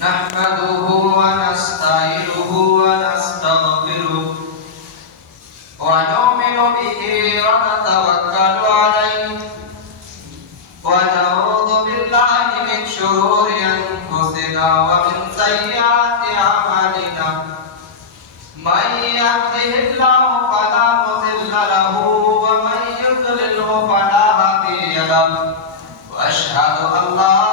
نحمده ونستعينه ونستغفره ونؤمن به ونتوكل عليه ونعوذ بالله من شرور أنفسنا ومن سيئات أعمالنا من يهده الله فلا مضل له ومن يضلله فلا هادي له وأشهد أن لا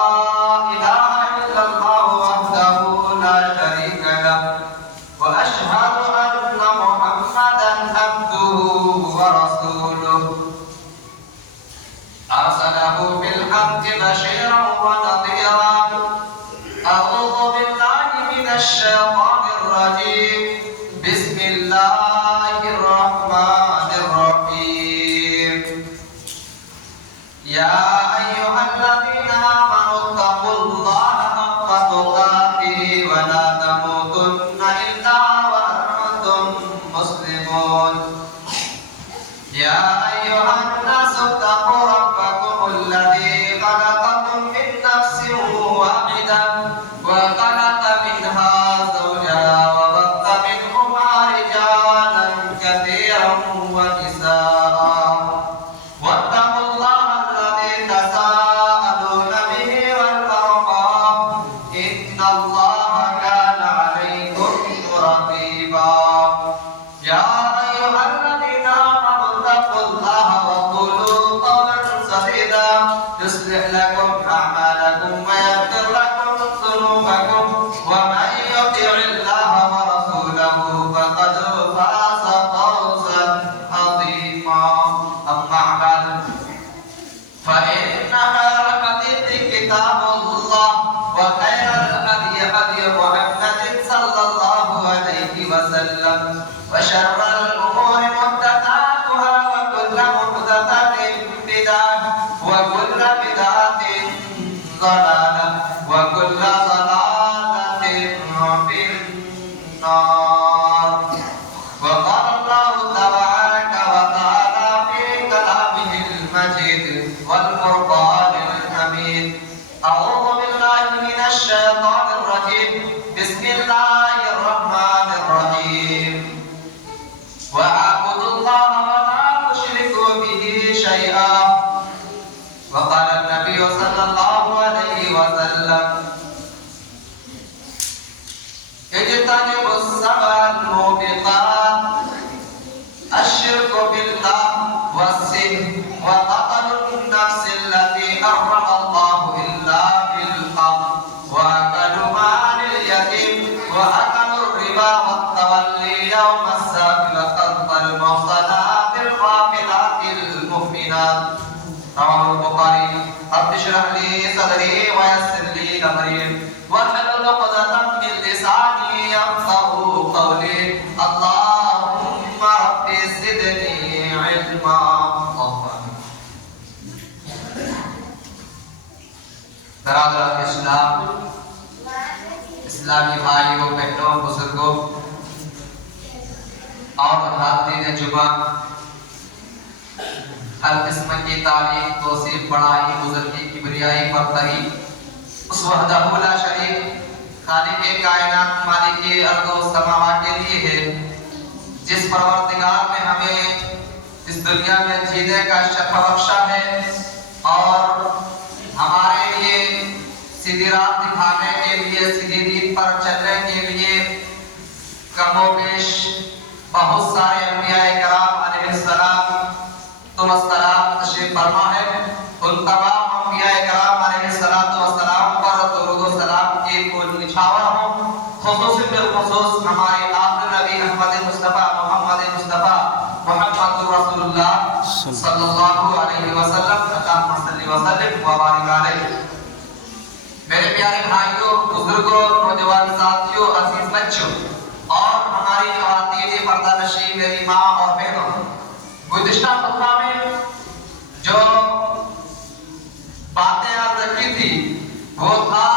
بشيرا ونذيرا أعوذ بالله من الشيطان الرجيم بسم الله الرحمن الرحيم يا أيها الذين آمنوا اتقوا الله حق تقاته ولا تموتن إلا وأنتم مسلمون يا أيها الناس اتقوا ربكم الذي خلقكم من نفس واحدة وخلق منها زوجها وبث منهما رجالا كثيرا ونساء واتقوا الله الذي تساءلون به والأرحام إن الله كان عليكم رقيبا يا أيها الذين آمنوا اتقوا الله وقولوا قولا سديدا يصلح لكم أعمالكم ويغفر لكم ذنوبكم ومن يطع الله ورسوله فقد فاز فوزا عظيما أما بعد فإن خير الحديث كتاب الله وخير الهدي هدي محمد صلى الله عليه وسلم وشر الأمور محدثاتها وكل محدثة بدعة وكل بدعة ضلالة وكل ضلالة في النار وقال الله تبارك وتعالى في كلامه المجيد والفرقان الحميد أعوذ بالله من الشيطان الرجيم بسم الله الرحمن الرحيم واعبدوا الله ولا تشركوا به شيئا وقال النبي صلى الله عليه وسلم اجتنبوا السبع الموبقات الشرك بالله والسحر وقتل النفس التي حرم الله إلا بالحق وأكل مال اليتيم وأكل الربا والتولي يوم السبت وقذف المحصنات الغافلات المؤمنات رواه البخاري رب اشرح لي صدري ويسر لي أمري واحلل عقدة من لساني يفقهوا قولي اللهم رب زدني علما برادران اسلام اسلامی بھائیوں بہنوں بزرگوں اور حاضرین جمعہ ہر قسم کی تعریف توصیف بڑائی بزرگی کبریائی برتری اس وحدہ لا شریک خالق کائنات مالک ارض و سماوات کے لیے ہے جس پروردگار نے ہمیں اس دنیا میں جینے کا شرف بخشا ہے اور ہمارے لیے سیدھی راہ دکھانے کے لیے سیدھی دین پر چلنے کے لیے کم و بیش بہت سارے انبیاء کرام علیہ السلام تشریف فرما ہے ان تمام انبیاء کرام علیہ السلام پر درود و سلام کی کوئی نچھاور ہو خصوص بالخصوص ہمارے آخر نبی محمد مصطفیٰ محمد رسول اللہ صلی اللہ علیہ وسلم اللہم صلی وسلم وبارک علیہ میرے پیارے بھائیوں بزرگوں نوجوان ساتھیوں عزیز بچوں اور ہماری خواتین پردہ نشین میری ماں اور بہنوں گزشتہ خطبہ میں جو باتیں عرض کی تھی وہ تھا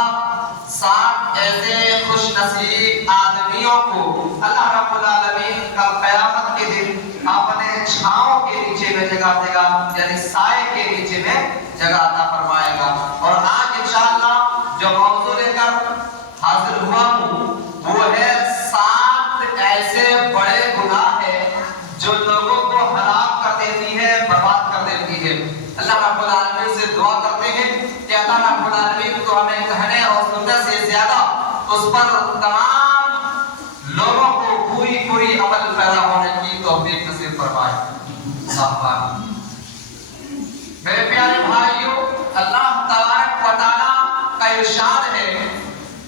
60 ایسے خوش نصیب آدمیوں کو اللہ رب العالمین کل قیامت کے دن اپنے چھاؤں کے نیچے میں جگہ دے گا یعنی سائے کے نیچے میں جگہ عطا فرمائے گا اور آج انشاءاللہ جو موضوع لے کر اس پر تمام لوگوں کو پوری پوری عمل پیدا ہونے کی توفیق نصیب فرمائے. میرے پیارے بھائیوں، اللہ تبارک و تعالیٰ کا ارشاد ہے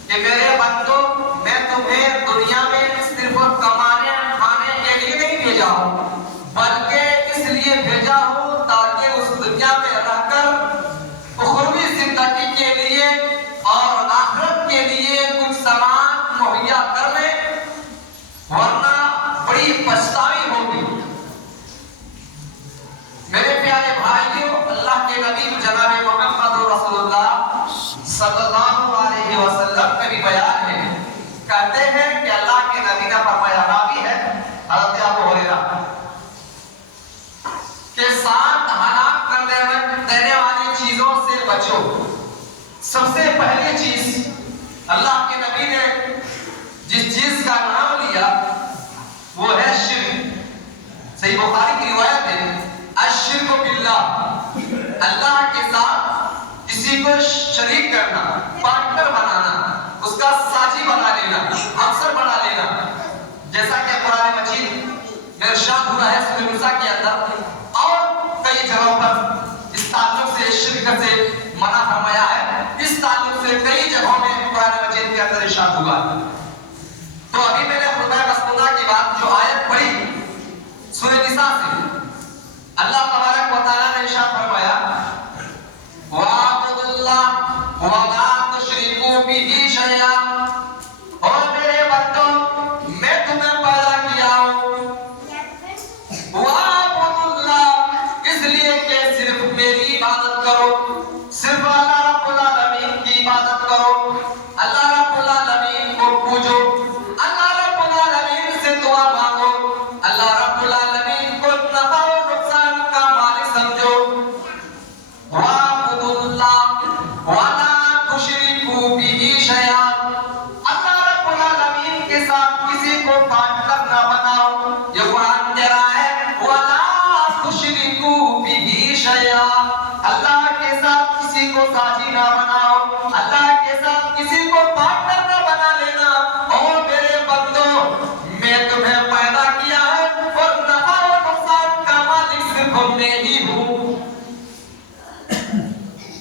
کہ میرے بندو، میں تمہیں دنیا میں صرف کمانے کھانے کے لیے نہیں بھیجا ہوں، بلکہ اس لیے بھیجا ہوں تاکہ اس دنیا میں رہ کر اخروی زندگی کے لیے اور آخرت کے لیے کچھ سامان مہیا کر لیں، ورنہ بڑی پچھتاوی ہوگی. میرے پیارے بھائیوں، اللہ کے نبی جناب محمد رسول اللہ صلی اللہ علیہ وسلم کا بھی بیان ہے. کہتے ہیں کہ اللہ کے نبی نے فرمایا، راوی ہے حضرت ابو ہریرہ، کہ 7 ہلاک کر دینے والی چیزوں سے بچو. سب سے پہلی چیز اللہ کے نبی نے جس چیز کا نام لیا وہ ہے شرک. صحیح بخاری کی روایت ہے، الشرک باللہ، اللہ کے ساتھ کسی کو شریک کرنا، پارٹنر بنانا، اس کا ساجی بنا لینا، ہمسر بنا لینا. جیسا کہ قرآن مجید میں ارشاد ہوا ہے سورہ نساء کے اندر اور کئی جگہوں پر اس تعلق سے شرک سے منع فرمایا ہے. اس تعلق سے کئی جگہوں میں قرآن مجید کے اندر ارشاد ہوا. تو ابھی میں نے خدا مسعودہ کی بات جو آیت پڑھی سورہ نساء سے، اللہ تبارک و تعالیٰ نے ارشاد فرمایا، وَاعْبُدُوا اللَّهَ وَلَا تُشْرِكُوا بِهِ شَيْئًا. اور میرے بندوں، میں تمہیں پیدا کیا ہوں وَاعْبُدُوا اللَّهَ، اس لیے کہ صرف میری عبادت کرو، صرف اللہ رب العالمین کی عبادت کرو، اللہ رب العالمین کو پوجو، اللہ رب العالمین سے دعا مانگو، اللہ رب العالمین کو نفع و نقصان کا مالک سمجھو. وَاعْبُدُوا اللَّهَ وَلَا تُشْرِكُوا بِهِ شَيْئًا، اللہ رب العالمین کے ساتھ کسی کو پارٹنر نہ بناؤ. یہ قرآن کہہ رہا ہے وَلَا تُشْرِكُوا بِهِ شَيْئًا، اللہ کے ساتھ کسی کو ساجی نہ بناؤ، اللہ کے ساتھ کسی کو پارٹنر نہ بنا لینا. اور میرے بندو، میں تمہیں پیدا کیا ہے اور نفع و نقصان کا مالک صرف میں ہی ہوں.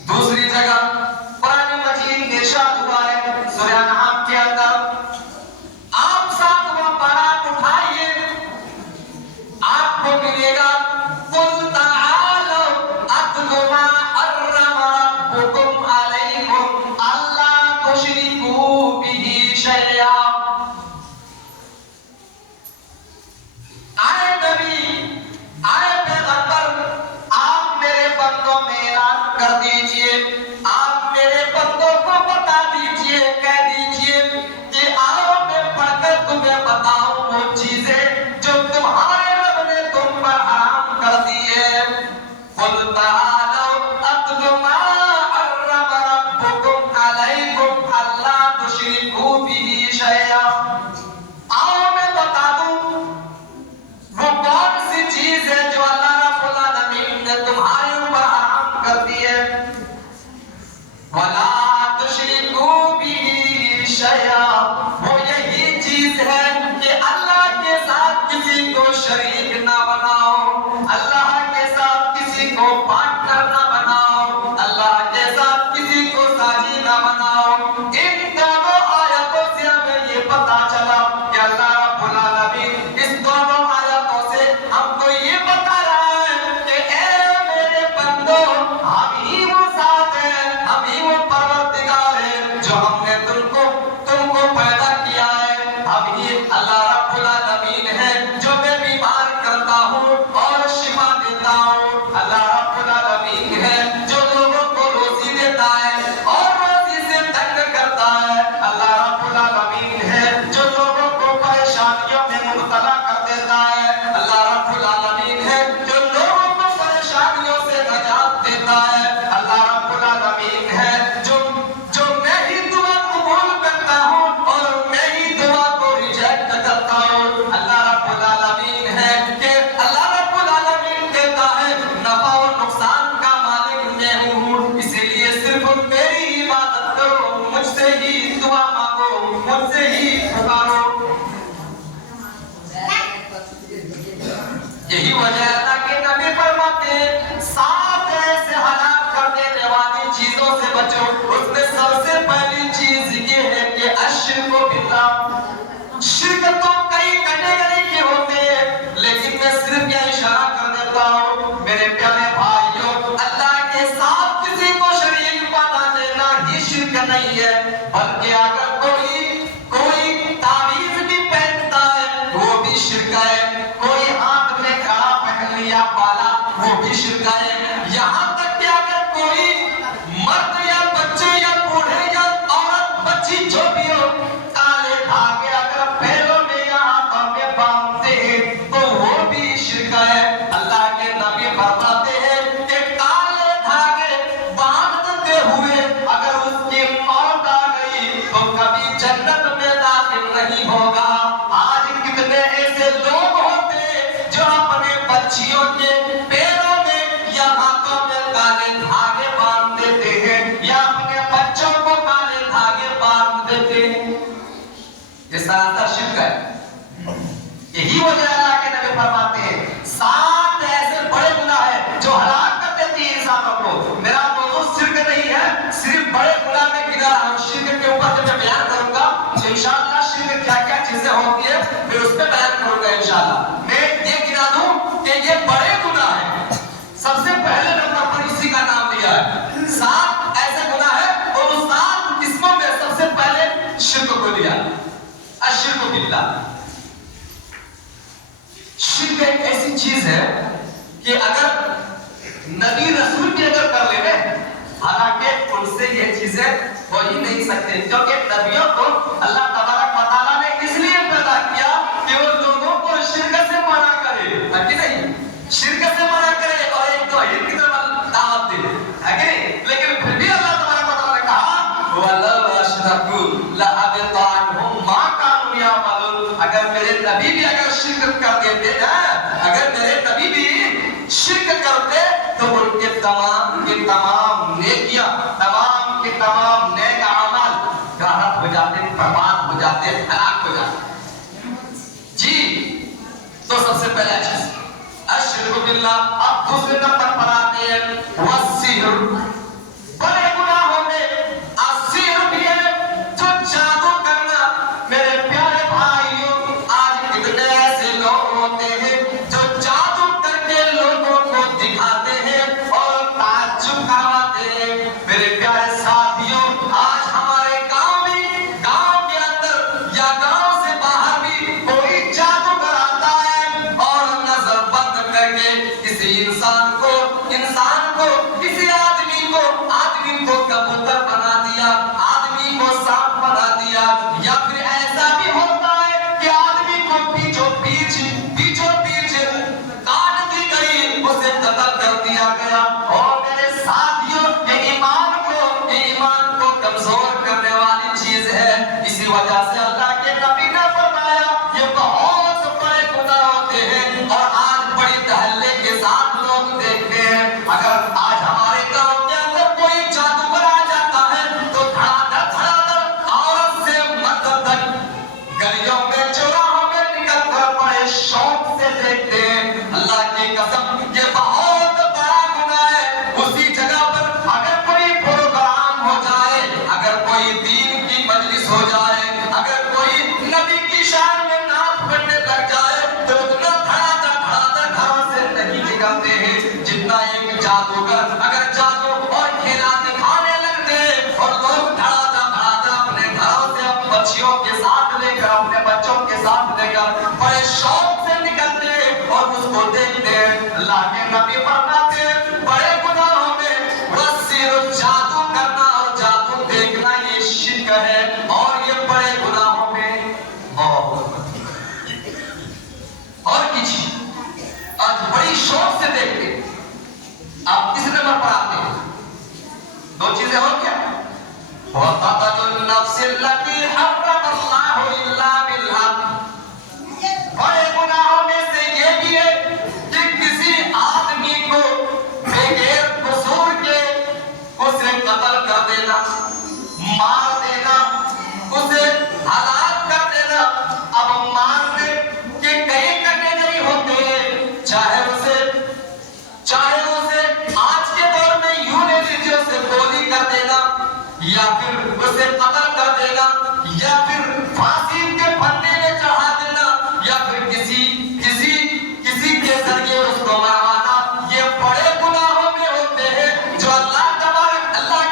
دوسری جگہ قرآن مجید میں ارشاد ہوا ہے سورہ انعام کے اندر، آپ 7واں پارہ اٹھائیے، آپ کو ملے گا قُلْ تَعَالَوْا أَتْلُ مَا حَرَّمَ رَبُّكُمْ عَلَيْكُمْ أَلَّا تُشْرِكُوا بِهِ شَيْئًا. آئے نبی، آئے پیغمبر، آپ میرے بندوں میں اعلان کر دیجئے، آپ میرے بندوں کو بتا دیجئے، کہہ دیجئے کہ آؤ میں پڑھ کر تمہیں بتاؤں وہ چیزیں جو تمہارے رب نے تم پر حرام کر دیے. قُلْ تَعَالَوْا أَتْلُ مَا حَرَّمَ رَبُّكُمْ عَلَيْكُمْ أَلَّا تُشْرِكُوا بِهِ شَيْئًا. آؤ میں بتا دوں وہ کون سی چیز ہے جو اللہ رب العالمین نے تمہارے اوپر حرام کر دی ہے. وَلَا تُشْرِكُوا بِهِ شَيْئًا، وہ یہی چیز ہے کہ اللہ کے ساتھ کسی کو شریک نہ بناؤ، اللہ کے ساتھ کسی کو پارٹنر نہ بناؤ، اللہ کے ساتھ کسی کو ساجی نہ بناؤ. ان دونوں آیتوں سے ہمیں یہ پتا چلا کہ اللہ رب العالمین اس دونوں آیتوں سے ہم کو یہ بتا رہا ہے کہ اے میرے بندو، ہم ہی وہ ذات ہیں، ہم ہی وہ پروردگار ہیں جو ہم نے تم کو پیدا کیا ہے. ہم ہی اللہ رب العالمین ہیں جو بے بیمار ہے، بلکہ اگر کوئی تعویذ بھی پہنتا ہے وہ بھی شرک ہے، کوئی ہاتھ میں کڑا پہن لیا بالا وہ بھی شرک ہے، یہاں تک کہ اگر کوئی مرد یا بچے یا بوڑھے یا عورت بچی جو بھی ہو کالے دھاگے اگر پیروں میں یا ہاتھوں میں باندھتے ہیں تو وہ بھی شرک ہے۔ اللہ کے نبی فرماتے ہیں کہ کالے دھاگے باندھتے ہوئے اگر اس کی موت آ گئی تو کبھی جنت میں داخل نہیں ہوگا۔ آج کتنے ایسے لوگ ہوتے جو اپنے بچیوں کے پیروں میں یا ہاتھوں میں کالے دھاگے باندھ دیتے ہیں یا اپنے بچوں کو کالے دھاگے باندھ دیتے ہیں، یہ سارا شرک ہے۔ یہی وجہ اللہ کے نبی فرماتے ہیں 7 ایسے بڑے گناہ ہیں جو ہلاک کر دیتی ہیں انسانوں کو۔ میرا موضوع شرک نہیں ہے، صرف بڑے گناہ میں گنا ہے۔ شرک کے اوپر جب میں بیان کروں گا تو انشاءاللہ شرک کیا کیا چیزیں ہوتی ہیں میں اس پہ بیان کروں گا انشاءاللہ۔ میں یہ گنا دوں کہ یہ بڑے گناہ ہیں، سب سے پہلے نمبر پر اسی کا نام دیا ہے۔ 7 ایسے گناہ ہیں اور ان 7 قسموں میں سب سے پہلے شرک کو دیا، الشرک باللہ۔ شرک ایک ایسی چیز ہے کہ اگر نبی رسول بھی اگر کر لے گئے، حالانکہ ان سے یہ چیزیں ہو ہی نہیں سکتے، کیونکہ نبیوں کو اللہ تبارک و تعالیٰ نے اس لیے پیدا کیا کہ وہ لوگوں کو شرک سے منع کرے، ہے کہ نہیں؟ شرک سے منع کرے اور ایک توحید کی طرف دعوت دے، ہے کہ نہیں؟ لیکن پھر بھی اللہ تبارک و تعالیٰ نے کہا وَلَوْ أَشْرَكُوا لَحَبِطَ عَنْهُمْ مَا كَانُوا يَعْمَلُونَ۔ اگر میرے نبی بھی اگر شرک کر دیتے نا، اگر میرے نبی بھی شرک کرتے تو ان کے تمام کے تمام نیکیاں، تمام کے تمام نیک اعمال غارت ہو جاتے، برباد ہو جاتے، ہلاک ہو جاتے۔ جی تو سب سے پہلا چیز الشرک باللہ۔ اب دوسرے نمبر پر آتے ہیں والسحر۔ بڑے گناہوں میں السحر بھی ہے، جو جادو کرنا۔ میرے پیارے بھائیوں، آج کتنے ایسے لوگ ہوتے ہیں جو جادو کر کے لوگوں کو دکھاتے ہیں اور تعجب کرواتے ہیں۔ میرے پیارے ساتھیوں، آج ہمارے گاؤں کے اندر یا گاؤں سے باہر بھی کوئی جادوگر آتا ہے اور نظر بند کر کے کسی انسان کو کسی آدمی کو کبوتر بنا دیا، آدمی کو سانپ بنا دیا، یا پھر ایسا بھی ہوتا ہے کہ آدمی کو پیچھو پیچھ کاٹ دی گئی، اسے قتل کر دیا گیا۔ اور میرے ساتھیوں، یہ ایمان کو کمزور کرنے والی چیز ہے۔ اسی وجہ سے اللہ کے نبی نے فرمایا یہ بہت بڑے گناہ ہوتے ہیں اور آج بڑی دہلے کے ساتھ لوگ دیکھتے ہیں۔ اگر آج ہمارے گاؤں کے اندر کوئی جادوگر آ جاتا ہے تو دھڑا دھڑ عورت سے مرد تک گلیوں میں چوراہوں میں نکل کر بڑے شوق سے دیکھتے ہیں۔ اللہ کی قسم یہ بہت بڑا گناہ ہے۔ اسی جگہ پر اگر کوئی پروگرام ہو جائے، اگر کوئی دین کی مجلس ہو جائے، اگر کوئی نبی کی شان میں نعت پڑھنے لگ جائے تو اتنا دھڑا دھڑ گھروں سے نہیں نکلتے ہیں جتنا ایک جادوگر اگر جادو اور کھیلا دکھانے لگتے اور لوگ دھڑا دھڑ اپنے گھروں سے اپنی بچیوں کے ساتھ لے کر، اپنے بچوں کے ساتھ لے کر بڑے شوق سے نکلتے اور اس کو دیکھتے ہیں۔ اللہ کے نبی فرماتے ہیں بڑے گناہوں میں والسحر، جادو کرنا اور جادو دیکھنا یہ شرک ہے اور یہ بڑے گناہوں میں اور کچھ آج بڑی شوق سے دیکھتے ہیں۔ آپ کس نمبر پر آتے ہیں؟ 2 چیزیں اور کیا؟ وَقَتْلُ النَّفْسِ الَّتِي حَرَّمَ اللَّهُ إِلَّا بِالْحَقِّ۔ بڑے گناہوں میں سے یہ بھی ہے کہ کسی آدمی کو بغیر قصور کے اسے قتل کر دینا، مار دینا، اسے ہلاک کر دینا۔ اب مارنے کے کئی کیٹیگری ہوتے ہیں، چاہے اسے آج کے دور میں یوں لے لیجیے اسے گولی کر دینا، یا پھر اسے قتل کر دینا، یا پھر پھانسی کے پھندے میں چڑھا دینا، یا پھر کسی کے ذریعے اس کو مروانا۔ یہ بڑے گناہوں میں ہوتے ہیں جو اللہ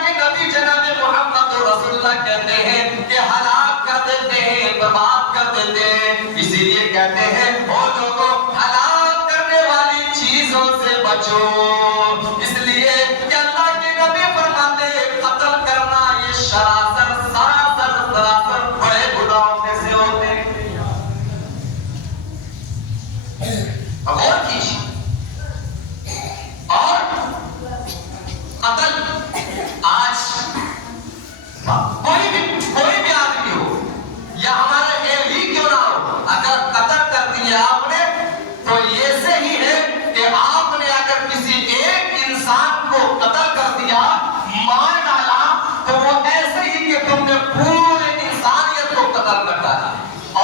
کے نبی جناب محمد رسول اللہ دیتے ہیں کہ ہلاک کر دیتے ہیں, برباد کر دیتے ہیں. اسی لیے کہتے ہیں او لوگوں ہلاک کرنے والی چیزوں سے بچو. اس لیے کہ اللہ کے نبی فرماتے ہیں قتل کرنا یہ سراسر بڑے گناہوں میں سے ہوتے ہیں. غور کیجیے. اور قتل آج کوئی بھی آدمی ہو یا ہمارا اہل ہی کیوں نہ ہو, اگر قتل کر دیا آپ نے تو یہ صحیح ہے کہ آپ نے اگر کسی ایک انسان کو قتل کر دیا, مار ڈالا, تو وہ ایسے ہی کہ تم نے پورے انسانیت کو قتل کر ڈالا.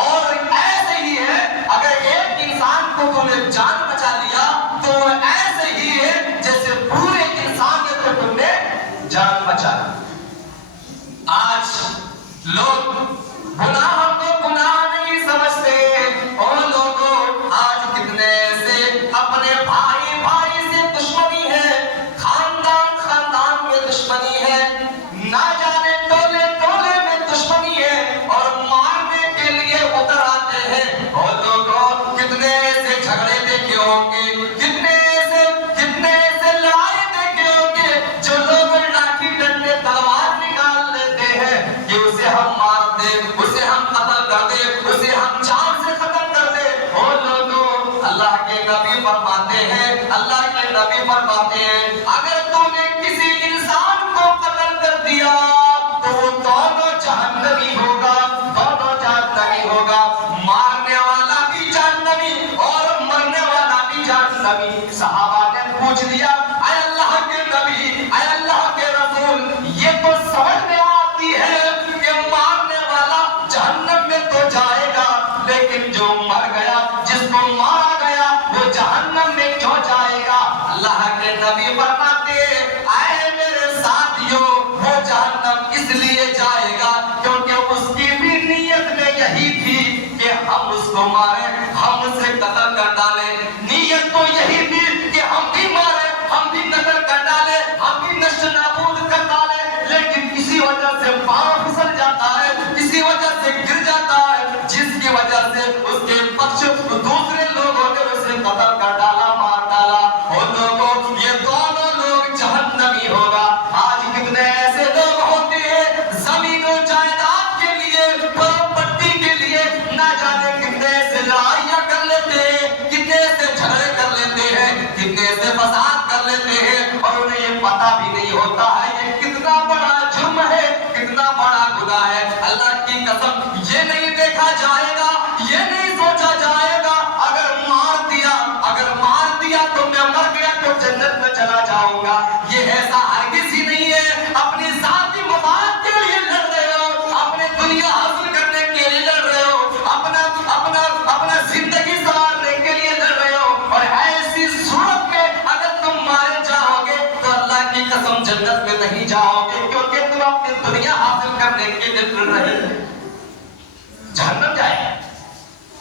اور ایسے ہی ہے اگر ایک انسان کو تم نے جان بچا لیا تو وہ ایسے ہی ہے جیسے پورے انسانیت کو تم نے جان بچا لی. آج لوگ گناہ کو گناہ نہیں سمجھتے. اور لوگوں آج کتنے سے اپنے بھائی سے دشمنی ہے, خاندان میں دشمنی ہے, نہ جانے ٹولے میں دشمنی ہے, اور مارنے کے لیے اتر آتے ہیں. اور لوگوں کتنے سے جھگڑے دیکھے ہوں گے, کتنے سے لڑائی دیکھے ہوں گے, جو لوگ لاٹھی ڈنڈے تلوار نکال لیتے ہیں کہ اسے ہم مار دیں, اسے ہم قتل کر دیں, اسے ہم جان سے ختم کر دیں. اور لوگوں اللہ کے نبی فرماتے ہیں اگر تو نے کسی انسان کو قتل کر دیا تو وہ دونوں جہنمی ہوگا, مارنے والا بھی جہنمی اور مرنے والا بھی جہنمی. صحابہ نے پوچھ لیا اے اللہ کے نبی, اے اللہ کے رسول, یہ تو سمجھ میں آتی ہے کہ مارنے والا جہنم میں تو جائے گا, لیکن جو مر گیا, جس کو مارا گیا, وہ جہنم میں کیوں جائے گا؟ اللہ کے نبی فرماتے اے میرے ساتھیوں, وہ جہنم اس لیے جائے گا کیونکہ اس کی بھی نیت میں یہی تھی کہ ہم اس کو ماریں, ہم اسے قتل کر ڈالیں. نیت تو یہی تھی کہ ہم بھی ماریں, ہم بھی قتل کر ڈالیں, ہم بھی نشت نابود کر ڈالیں, لیکن کسی وجہ سے پاؤں پھسل جاتا ہے, کسی وجہ سے گر جاتا ہے, جس کی وجہ سے اس کے پکش دوسرے لوگوں نے اسے قتل کر ڈالا, مار ڈالا. اور لوگوں یہ دونوں لوگ جہنمی ہوگا. آج کتنے ایسے لوگ ہوتے ہیں زمین و جائیداد کے لیے, پراپرٹی کے لیے نہ جانے کتنے سے لڑائیاں کر لیتے ہیں, کتنے سے جھگڑے کر لیتے ہیں, کتنے سے فساد کر لیتے ہیں, اور انہیں یہ پتہ بھی نہیں ہوتا ہے یہ کتنا بڑا جرم ہے, کتنا بڑا گناہ ہے. اللہ کی قسم یہ نہیں دیکھا جائے گا, یہ نہیں سوچا جائے گا اگر مار دیا تو میں مر گیا تو جنت میں چلا جاؤں گا. یہ ایسا ہرگز ہی نہیں ہے. اپنی ذاتی مفاد کے لیے لڑ رہے ہو, اپنے دنیا حاصل کرنے کے لیے لڑ رہے ہو, اپنا زندگی سنوارنے کے لیے لڑ رہے ہو, اور ایسی صورت میں اگر تم مارے جاؤ گے تو اللہ کی قسم جنت میں نہیں جاؤ گے, کیونکہ تم اپنی دنیا حاصل کرنے کے لیے لڑ رہے ہو, جہنم جائے.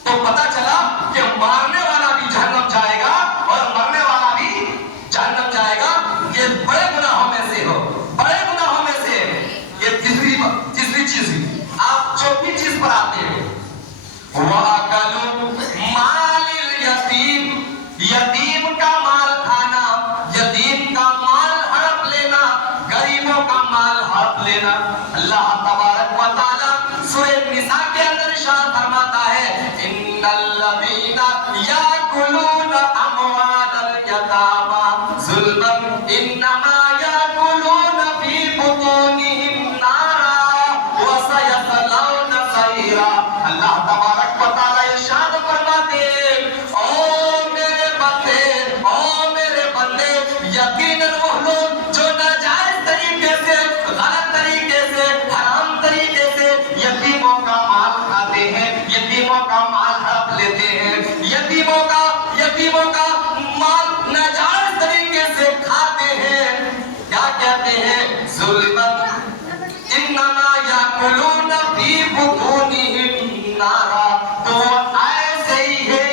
تو پتا چلا کہ مارنے والا بھی جہنم جائے گا اور مرنے والا بھی جہنم جائے گا. یہ بڑے گناہوں میں سے ہو, بڑے گناہوں میں سے. یہ تیسری چیز ہوئی. آپ چوتھی چیز پر آتے ہیں, وَأَكَلُوا مَالِ الْيَتِيمِ, یتیم کا مال کھانا, یتیم کا مال ہڑپ لینا, غریبوں کا مال ہڑپ لینا. اللہ تبارک و تعالی سورہ نساء کے اندر ارشاد فرماتا ہے ان الذین یاکلون اموال الیتامی ظلما انما یاکلون فی بطونہم نارا وسیصلون سعیرا. اللہ تبارک و تعالی ارشاد فرماتے او میرے بندے, یقیناً وہ لوگ جو ناجائز طریقے سے, غلط طریقے سے, حرام طریقے سے یتیموں کا مال کھاتے ہیں, یتیموں کا مال ہڑپ لیتے ہیں, یتیموں کا مال ناجائز طریقے سے کھاتے ہیں, کیا کہتے ہیں ظلمت انما یاکلون فی بطونہم نارا. تو ایسے ہی ہے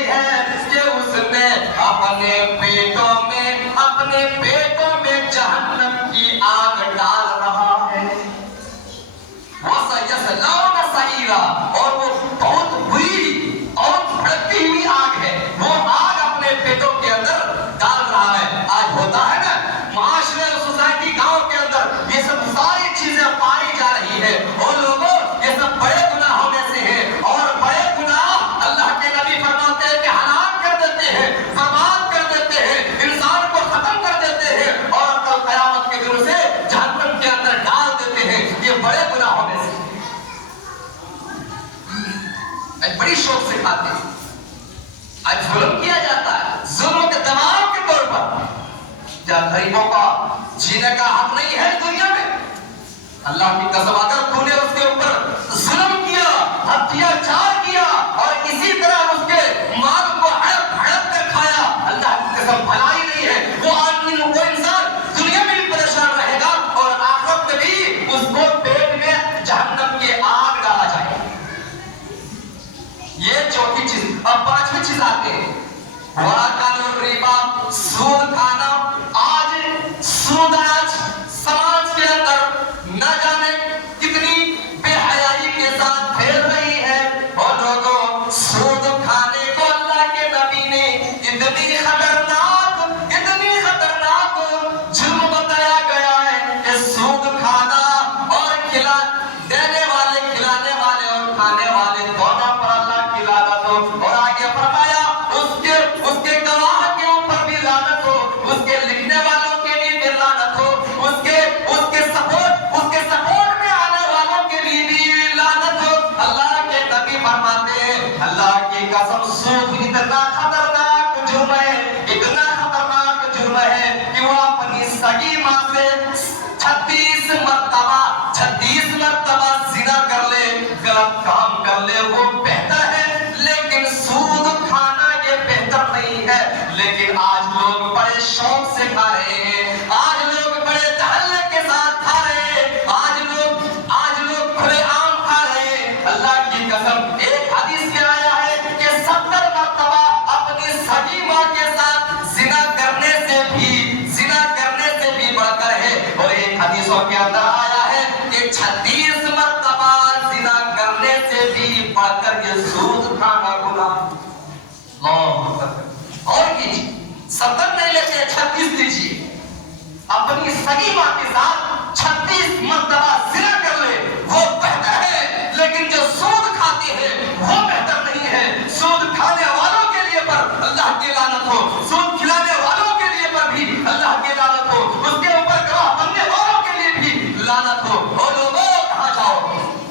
کہ اس نے اپنے پیٹوں میں جہنم کی آگ ڈال رہا ہے. گرا اور وہ بہت بری اور بھڑکتی ہوئی آگ ہے، وہ آگ اپنے پیٹوں کے اندر ڈال رہا ہے۔ آج ہوتا ہے نا معاشرے اور سوسائٹی گاؤں کے اندر یہ سب ساری چیزیں پائی جا رہی ہے، اور لوگوں یہ سب بڑے گناہوں میں سے ہیں، اور بڑے گناہ اللہ کے نبی فرماتے ہیں کہ ہلاک کر دیتے ہیں، برباد کر دیتے ہیں، انسان کو ختم کر دیتے ہیں، اور کل قیامت کے دن سے جہنم کے اندر ڈال دیتے ہیں۔ یہ بڑے گناہوں میں سے بڑی شوق سے کھاتے ہیں۔ آج ظلم کیا جاتا ہے، ظلم کے دباؤ کے طور پر، کیا غریبوں کا جینے کا حق نہیں ہے دنیا میں؟ اللہ کی قسم اگر تو نے اس کے اوپر ظلم کیا، اتیاچار کیا، اور اسی طرح اس کے مال کو ہڑپ ہڑپ کر کھایا، اللہ کی قسم بھلائی نہیں ہے۔ وہ آدمی وہ انسان دنیا میں بھی پریشان رہے گا، اور آخرت میں بھی اس کو پیٹ میں جہنم کی آگ ڈالا جائے گا۔ یہ چوتھی چیز۔ اب پانچویں چیز آتے ہیں، وَأَكَلُ الرِّبَا، سود کھانا۔ آج سوداج سماج کے اندر نہ جانے کتنی بے حیائی کے ساتھ پھیل رہی ہے، اور لوگوں سود کھانے کو اللہ کے نبی نے اتنی خطرناک جرم بتایا گیا ہے کہ سود کھانا اور دینے والے، کھلانے والے اور کھانے والے دونوں پر اللہ کی لعنت ہو۔ اور آگے فرمایا اس کے گواہ کے اوپر بھی لعنت ہو، اس کے لکھنے والوں کے لیے بھی لعنت ہو، اس کے سپورٹ میں آنے والوں کے لیے بھی لعنت ہو۔ اللہ کے نبی فرماتے ہیں اللہ کی قسم سود اتنا خطرناک جرم ہے، اتنا خطرناک جرم ہے کہ وہ اپنی سگی ماں سے 36 مرتبہ زنا کر لے، غلط کام کر لے، وہ بہتر ہے، لیکن سود کھانا یہ بہتر نہیں ہے۔ لیکن آج لوگ بڑے شوق سے کھا رہے ہیں، آج لوگ بڑے تحلے کے ساتھ کھا رہے ہیں، آج لوگ کھلے عام کھا رہے ہیں۔ اللہ کی قسم ایک حدیث میں آیا ہے کہ 70 مرتبہ اپنی سگی ماں کے ساتھ زنا کرنے سے بھی بڑھ کر ہے، اور ایک حدیثوں کے اندر آیا ہے کہ 36 مرتبہ زنا کرنے سے بھی بڑھ کر یہ سود کھانا گناہ۔ اور کیجیے 70 نہیں لیتے 36 لیجیے، اپنی سگی ماں کے ساتھ 36 مرتبہ زنا کر لے، وہ بہتر ہے، لیکن جو سود کھاتے ہیں وہ بہتر نہیں ہے۔ سود کھانے والوں کے لیے پر اللہ کی لعنت ہو، سود کھلانے والوں کے لیے پر بھی اللہ کی لعنت ہو، اس کے اوپر گواہ بننے والوں کے لیے بھی لعنت ہو۔ اور لوگوں کہاں جاؤ،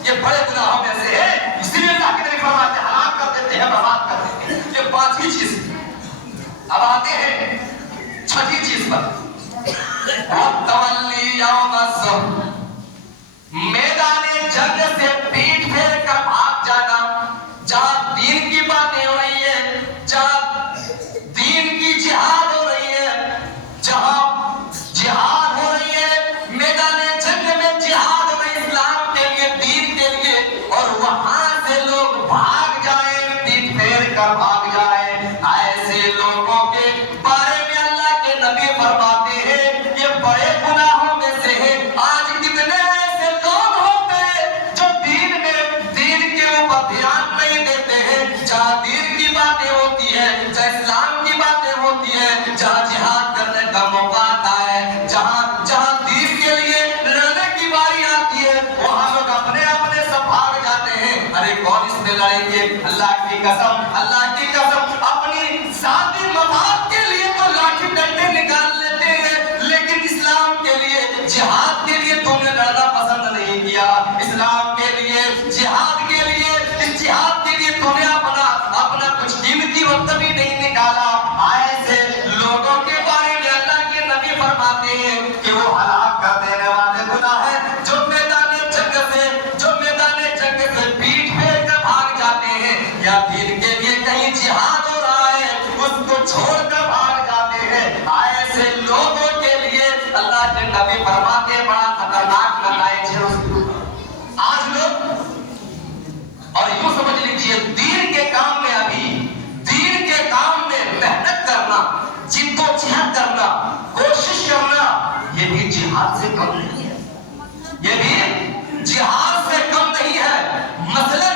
یہ بڑے گناہوں میں سے ہے، اسی لیے اللہ کے نبی فرماتے ہیں ہلاک کر دیتے ہیں، برباد کر دیتے ہیں۔ یہ پانچویں چیز۔ اب آتے ہیں چھٹی چیز پر، وَالتَّوَلِّي يَوْمَ الزَّحْفِ، میدان جنگ سے پیٹ پھیر کر بھاگ جانا۔ جہاں دین کی باتیں ہو رہی ہے، جہاں دین کی جہاد ہو رہی ہے، جہاں جہاد ہو رہی ہے، میدان جنگ میں جہاد ہو رہی ہے اسلام کے لیے، دین کے لیے، اور وہاں سے لوگ بھاگ جائیں، پیٹ پھیر کر بھاگ جائیں، ایسے لوگوں کے بارے میں اللہ کے نبی فرماتے ہیں یہ بڑے گناہوں میں سے ہے۔ آج کتنے ایسے لوگ ہوتے ہیں جو دین کے اوپر دھیان نہیں دیتے ہیں، جہاں دین کی باتیں ہوتی ہے، جہاں اسلام کی باتیں ہوتی ہے، جہاں جہاد کرنے کا موقع آتا ہے، جہاں دین کے لیے لڑنے کی باری آتی ہے، وہاں لوگ اپنے سب بھاگ جاتے ہیں۔ ارے کون اس میں لڑیں گے؟ اللہ کی قسم اپنی ذاتی مفاد کے لیے تو لاٹھی ڈنڈے نکال لیتے ہیں، لیکن اسلام کے لیے، جہاد کے لیے تم نے لڑنا پسند نہیں کیا، اسلام کے لیے، جہاد کے لیے، اس جہاد کے لیے تم نے اپنا کچھ قیمتی وقت بھی نہیں نکالا۔ ایسے لوگوں کے بارے میں اللہ کے نبی فرماتے ہیں کہ وہ ہلاک کر دینے والے گناہ ہیں، جو میدان جنگ سے پیٹ پھیر کر بھاگ جاتے ہیں، یا دین کے لیے کہیں جہاد ہو رہا ہے اس کو چھوڑ کر بھاگ جاتے ہیں۔ ایسے لوگوں کے لیے اللہ کے نبی فرماتے ہیں بڑا خطرناک نتائج ہے اس کے اوپر۔ آج لوگ، اور یوں سمجھ لیجیے دین کے کام میں محنت کرنا، جد و جہد کرنا، کوشش کرنا، یہ بھی جہاد سے کم نہیں ہے، یہ بھی جہاد سے کم نہیں ہے۔ مثلاً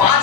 5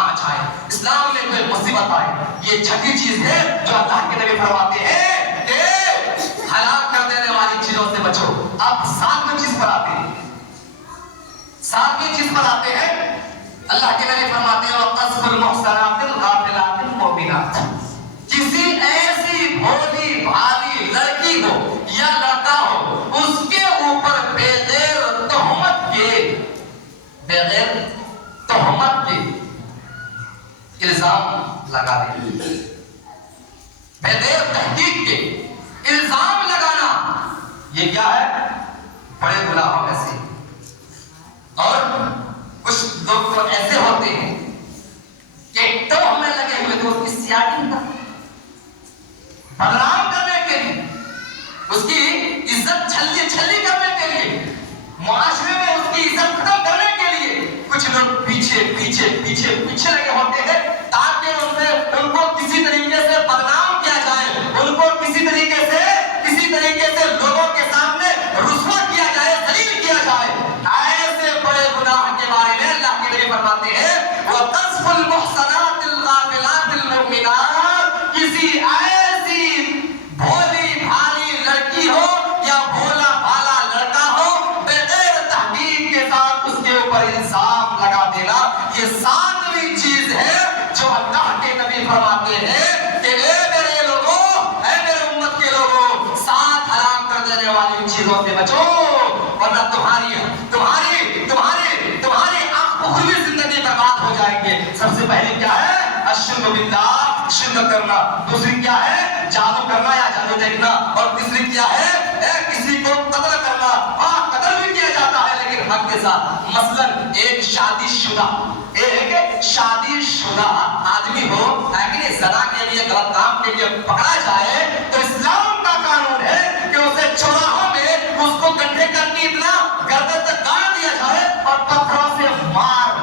آنچ آئے, اسلام میں کوئی مصیبت آئے, یہ چھٹی چیز ہے جو اللہ کے نبی فرماتے ہیں کہ ہلاک کر دینے والی چیزوں سے بچو. اب ساتویں چیز پر آتے ہیں, ساتویں چیز پر آتے ہیں. اللہ کے نبی فرماتے ہیں وَقَذْفُ الْمُحْصَنَاتِ الْغَافِلَاتِ الْمُؤْمِنَاتِ, کسی ایسی بھولی بھالی لڑکی ہو یا لڑکا ہو, اس کے اوپر بغیر تہمت کے الزام لگا دیں, بغیر تحقیق کے الزام لگانا, یہ کیا ہے؟ بڑے گناہوں میں سے. اور کچھ لوگ تو ایسے ہوتے ہیں کہ ٹوہ میں لگے ہوئے تو اس کی سیاٹی بدنام کرنے کے لیے, اس کی عزت چھلی کرنے کے لیے, معاشرے میں اس کی عزت ختم کرنے کے لیے کچھ لوگ پیچھے لگے ہوتے ہیں تاکہ ان کو کسی طریقے سے بدنام کیا جائے, ان کو کسی طریقے سے لوگوں کے سامنے رسوا کیا جائے, ذلیل کیا جائے. ایسے بڑے گناہ کے بارے میں اللہ کے نبی فرماتے ہیں وَقَذْفُ الْمُحْصَنَاتِ الْغَافِلَاتِ الْمُؤْمِنَاتِ, کسی ایسی بھولی بھالی لڑکی ہو یا بھولا بھالا لڑکا ہو, بغیر تحقیق کے ساتھ اس کے اوپر الزام لگا دینا, یہ ساتویں چیز ہے جو اللہ کے نبی فرماتے ہیں کہ اے میرے لوگوں, اے میرے امت کے لوگوں, ساتھ ہلاک کر دینے والی چیزوں سے بچو, ورنہ تمہاری اخروی زندگی برباد ہو جائیں گے. سب سے پہلے کیا ہے؟ الشرک باللہ, شرک کرنا. دوسری کیا ہے؟ جادو کرنا یا جادو دیکھنا. اور تیسری کیا ہے؟ کسی کو قتل کرنا. ہاں, قتل بھی کیا جاتا ہے لیکن حق کے ساتھ. مثلا ایک شادی شدہ آدمی ہو, لیکن زنا کے لیے, غلط کام کے لیے پکڑا جائے تو اسلام کا قانون ہے کہ اسے چوراہوں میں اس کو گڈھے کر کے اتنا گردن تک گاڑ دیا جائے اور پتھروں سے مار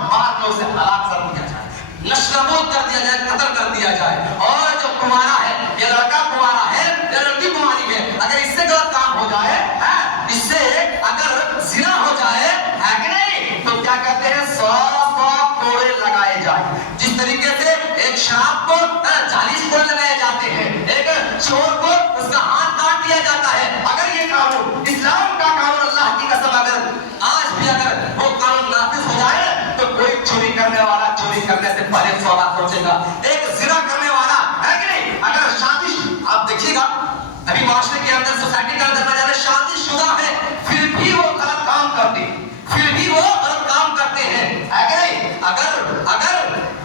کے اسے ہلاک کر دیا جائے, نشنبود کر دیا جائے, قتل کر دیا جائے. اور جو کمارا ہے, یہ لڑکا کمارا ہے یا لڑکی کماری ہے, اگر اس سے غلط کام ہو جائے, اس سے اگر زنا ہو جائے, ہے کہ نہیں, تو کیا کہتے ہیں 100 کوڑے لگائے جائیں. جس طریقے سے ایک شراب کو 40 کوڑے لگائے جاتے ہیں, ایک چور کو اس کا ہاتھ کاٹ دیا جاتا ہے. اگر یہ قانون, اسلام کا قانون, اللہ کی قسم, اگر وہ قانون نافذ ہو جائے تو کوئی چوری کرنے والا چوری کرنے سے پہلے 100 بار سوچے گا. ایک زنا کرنے والا, ہے کہ نہیں, اگر شادی, آپ دیکھیے گا ابھی معاشرے کے اندر, سوسائٹی کے اندر نہ شادی شدہ ہے پھر بھی وہ غلط کام کرتے ہیں, ہے کہ نہیں. اگر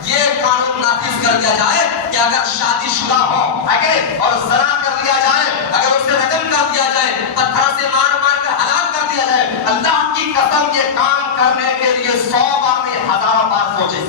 یہ قانون نافذ کر دیا جائے کہ اگر شادی شدہ ہو, ہے کہ نہیں, اور زنا کر دیا جائے, اگر اسے رجم کر دیا جائے, پتھر سے مار کر ہلاک کر دیا جائے, اللہ کی قسم یہ کام کرنے کے لیے 100 بار نہیں 1000 بار سوچے,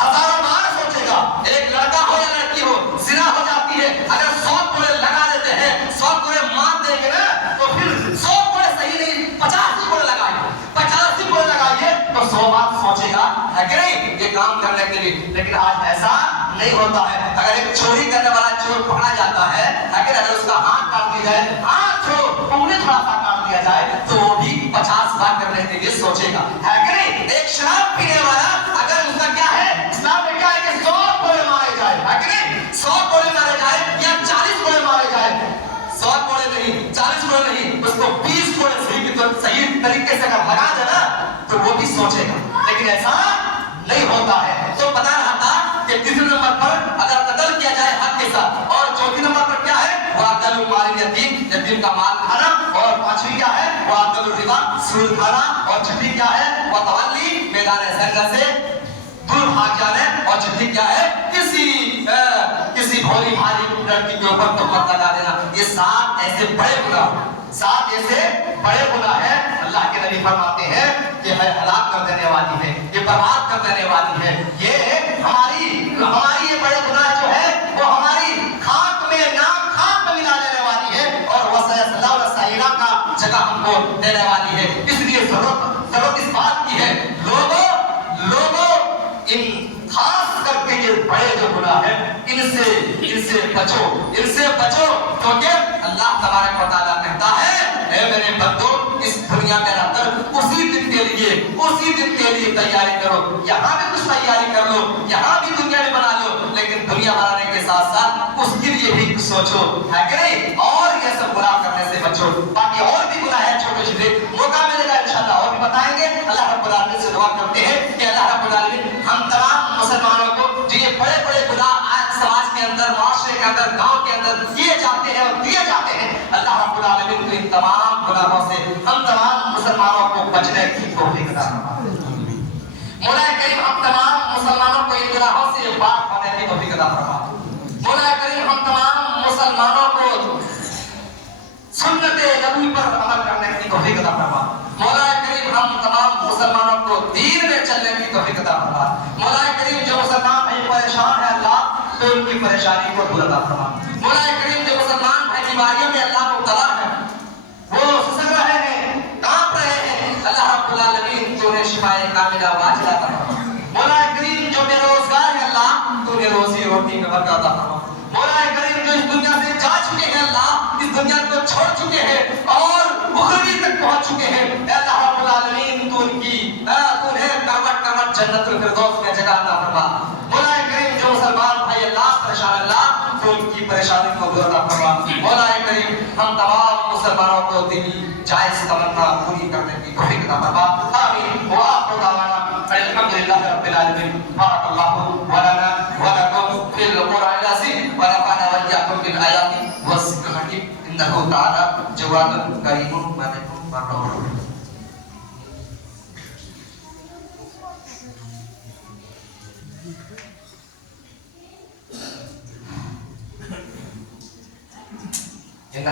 1000 بار سوچے گا. ایک لڑکا ہو یا لڑکی ہو, زنا ہو جاتی ہے, اگر 100 کوڑے لگا دیتے ہیں, 100 کوڑے مار دیں گے نا, تو پھر 100 کوڑے صحیح نہیں, 50 کوڑے لگائیے, 50 کوڑے لگائیے تو 100 بار سوچے گا, ہے کہ نہیں, یہ کام کرنے کے لیے. لیکن آج ایسا نہیں ہوتا ہے. اگر ایک چوری کرنے والا چور پکڑا جاتا ہے, اگر اس کا ہاتھ کاٹ دیا جائے, ہاتھ چھوڑو, انگلی تھوڑا سا کاٹ دیا جائے, تو وہ بھی 50 بار کرنے کے لیے سوچے گا, ہے کہ نہیں. ایک شراب پینے والا, اگر اس کا کیا ہے, اسلام میں کیا ہے کہ 100 کوڑے مارے جائے, ہے کہ نہیں, 100 کوڑے مارے جائے یا 40 کوڑے مارے جائے, 100 کوڑے نہیں, 40 کوڑے نہیں, اس کو 20 کوڑے صحیح طریقے سے اگر لگا دے نا تو وہ بھی سوچے گا. لیکن ایسا نہیں ہوتا ہے. تو بتا رہا تھا کہ تیسرے نمبر پر اگر قتل کیا جائے حق کے ساتھ, اور چوتھی نمبر پر کیا ہے, وَأَكْلُ مَالِ الْيَتِيمِ, یتیم کا مال کھانا, اور پانچویں کیا ہے, وَأَكْلُ الرِّبَا, سود کھانا, اور چھٹی کیا ہے, وَتَوَلِّي میدان جنگ سے دور بھاگ جانا, اور چھٹی کیا ہے, کسی بھولی بھالی لڑکی کے اوپر تہمت لگا دینا. یہ 7 ایسے بڑے گناہ ہیں. اللہ کے نبی فرماتے ہیں کہ یہ ہلاک کر دینے والی ہے, یہ برباد کر دینے والی ہے. یہ ہماری یہ بڑے گناہ جو ہے وہ ہماری خاک میں ملا دینے والی ہے, اور وَسَيَصْلَوْنَ سَعِيرًا کا جگہ ہم کو دینے والی ہے. اس لیے ضرورت اس بات کی ہے, لوگوں ان خاص کر کے یہ بڑے جو گناہ ہیں ان سے بچو, کیونکہ اللہ تبارک و تعالیٰ کہتا ہے, اے میرے بندو, اس دنیا میں رہ کر اسی دن کے لیے لیے اسی دن کے لیے تیاری کرو. یہاں بھی کچھ تیاری کر لو, یہاں بھی دنیا میں بنا لو, لیکن دنیا بنانے کے ساتھ ساتھ اس کے لیے بھی کچھ سوچو, ہے کہ نہیں؟ اور یہ سب گناہ کرنے سے بچو. باقی اور بھی گناہ ہیں چھوٹے چھوٹے, موقع ملے گا انشاءاللہ اور بھی بتائیں گے. اللہ رب العالمین سے دعا کرتے ہیں کہ اللہ رب العالمین ہم تمام مسلمانوں کو جو یہ بڑے بڑے گناہ آج سماج کے اندر, معاشرے کے اندر, گاؤں کے اندر کیے جاتے ہیں اور کیے جاتے ہیں, اللہ رب العالمین کو ان تمام گناہوں سے ہم تمام مسلمانوں کو بچنے کی توفیق عطا فرمائے. مولا کریم ہم تمام مسلمانوں کو ان گناہوں سے پاک ہونے کی توفیق عطا فرمائے. مولا کریم ہم تمام مسلمانوں کو سنت نبی پر عمل کرنے کی توفیق عطا فرمائے. مولا کریم ہم تمام مسلمانوں کو دین میں چلنے کی توفیق عطا فرمائے. مولا کریم جو مسلمان بھائی پریشان ہیں اللہ تو ان کی پریشانی کو دور عطا فرمائے. مولا کریم جو مسلمان بھائی بیماریوں میں اللہ مبتلا ہیں, وہ سسک رہے ہیں, کانپ رہے ہیں, اللہ رب العالمین تو انہیں شفائے کاملہ واجلہ عطا فرمائے. مولا کریم جو بے روزگار ہیں اللہ تو انہیں روزی روٹی میں برکت عطا فرمائے. مولا کریم جو اس دنیا سے جا چکے ہیں اللہ, اس دنیا کو چھوڑ چکے ہیں اور اخروی تک پہنچ چکے ہیں, اے اللہ رب العالمین تو ان کی تو انہیں کروٹ کروٹ جنت الفردوس میں جگہ عطا فرما. مولا کریم جو مسلمان بھائی اللہ پریشان اللہ تو ان کی پریشانی کو دور عطا فرما. مولا کریم ہم تمام مسلمانوں کو دل جائز تمنا پوری کرنے کی توفیق عطا فرما. آمین. وآخر دعوانا الحمدللہ رب العالمین. بارک اللہ ولنا ولکم فی القرآن العظیم ونفعنا وإياكم بالآیات والذکر الحکیم انہ تعالی جواد کریم مالک الرحیم. إن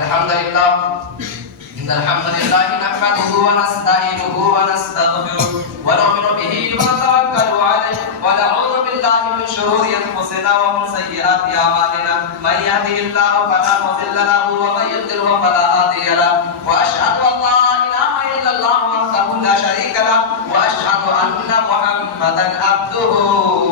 الحمد لله نحمده ونستعينه ونستغفره ونؤمن به ونتوكل عليه ونعوذ بالله من شرور أنفسنا ومن سيئات أعمالنا من يهده الله فلا مضل له ومن يضلل فلا هادي له وأشهد أن لا إله إلا الله وحده لا شريك له وأشهد أن محمدا عبده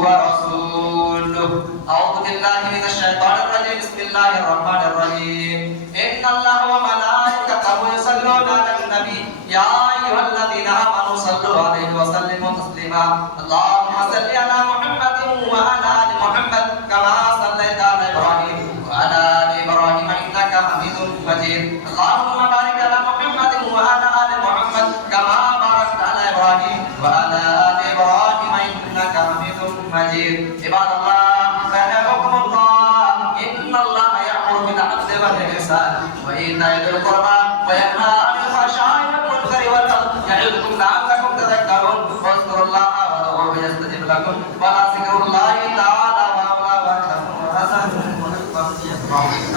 ورسوله. أعوذ بالله من الشيطان الرجيم. بسم الله الرحمن الرحيم. إن الله وملائكته يصلون على النبي يا أيها الذين آمنوا صلوا عليه وسلموا تسليما. اللهم صل على محمد وعلى آل محمد كما صليت على إبراهيم وعلى آل إبراهيم إنك حميد مجيد. اللهم بارك على محمد وعلى آل محمد كما باركت على إبراهيم وعلى آل إبراهيم إنك حميد مجيد. عباد الله رحمكم الله, إن الله يأمر بالعدل والإحسان وإيتاء ذي القربى وينهى عن الفحشاء والمنكر والبغي يعظكم لعلكم تذكرون. واذكروا الله وادعوه يستجب لكم ولا